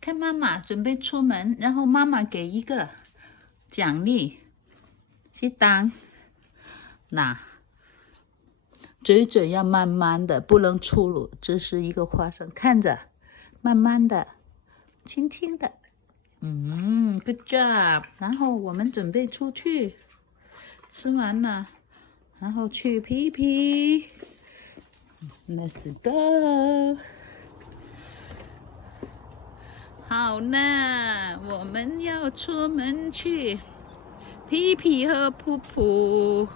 看妈妈准备出门，然后妈妈给一个奖励，是当那嘴嘴要慢慢的，不能粗鲁，这是一个花生，看着，慢慢的，轻轻的，good job。然后我们准备出去，吃完了，然后去皮皮。Let's go。好呢，我们要出门去皮皮和噗噗。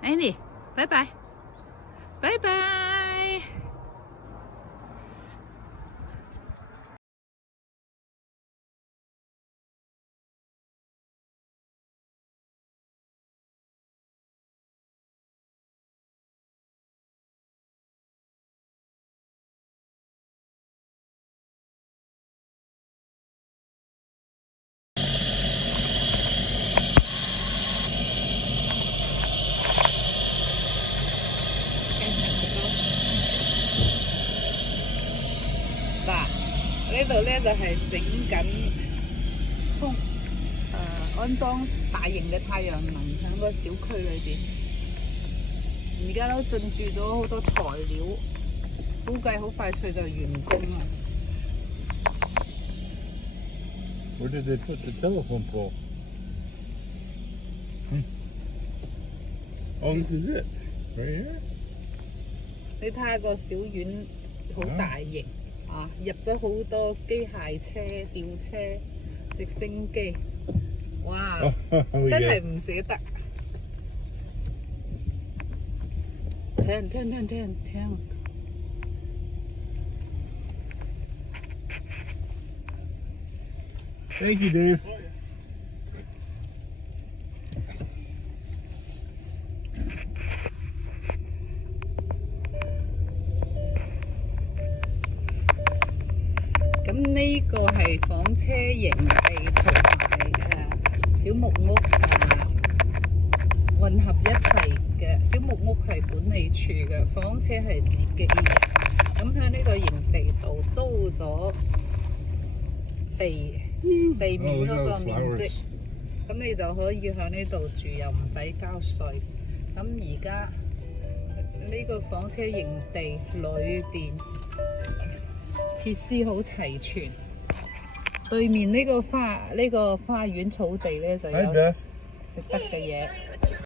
哎你，拜拜，拜拜。嗱，呢度咧就係整緊安裝大型嘅太陽能喺個小區裏邊。而家都進駐咗好多材料，估計好快脆就完工啦。Where did they put the telephone pole? Oh, this is it. Right here? 你睇下個小院好大型啊！入咗好多機械車、吊車、直升機，哇！真係唔捨得。聽。Thank you, Dave.咁呢個係房車營地同埋小木屋混合一齊嘅。小木屋係管理處嘅，房車係自己嘅。咁喺呢個營地度租咗地面嗰個面積，咁你就可以喺呢度住，又唔使交稅。咁而家呢個房車營地裏邊設施好齊全，對面呢個花園草地咧就有食得嘅嘢。